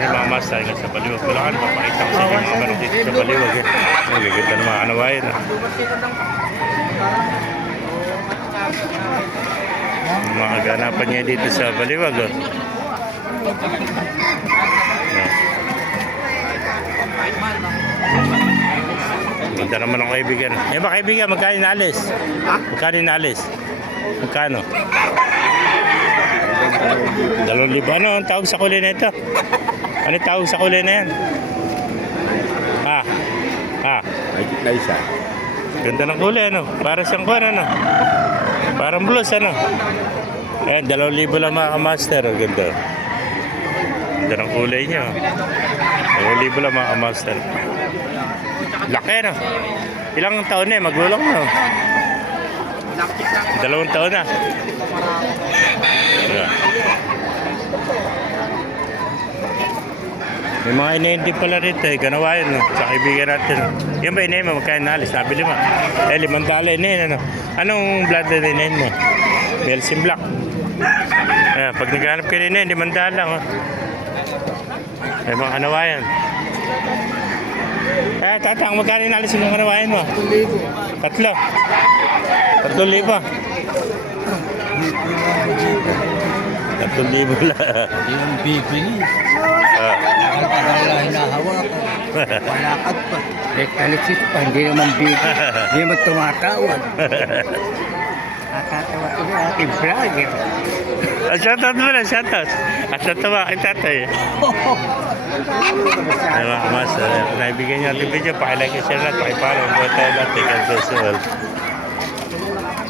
morning mga master. Hanggang sa Baliwag, Bulacan. Papakita ko sa inyo mga manok dito sa Baliwag. Gaganda ng mga kanawayan. Mga ganapan niya dito sa Baliwag. Ganda naman ang kaibigan. Eh ba kaibigan, magkano inalis? Magkano inalis? Magkano? 2,000. Ano ang tawag sa kulay na ito? Ano tawag sa kulay na yan? Na isa. Ganda ng kulay, ano? Para siyang kuwan, ano? Parang blues, ano? Eh, 2,000 lang mga master. Ganda. Ganda ng kulay niya. 2,000 lang mga master. Laki, no? Ilang taon na eh, magulang na. 2 taon na. May mga inahin pala rito eh, ganawayan, no? Sa kaibigan natin. Yan ba inahin mo? Magkain na alis? Nabili mo? Eh, 5 inahin, ano? Anong bloodline na inahin mo? Belgian Black. Ayan, pag naghanap ka na inahin, 5 lang, oh. May mga kanawayan. Eh, tatang, magkano inalis yung kanawayan mo? 3,000. 3,000 lang. 3,000 lang. Yung bibili. Tagal na hinahawak. Palakad pa. Dekalisis pa. Hindi naman bibili. Hindi naman tumatawag. Nakatawa ko na aking vlogger. Shoutout mo na, shoutout. At natawa kay tatay. Ay mga mas, naibigyan niyo ang video. Pakilike, share na, pakipalo. Buwan tayo natin. God bless you all.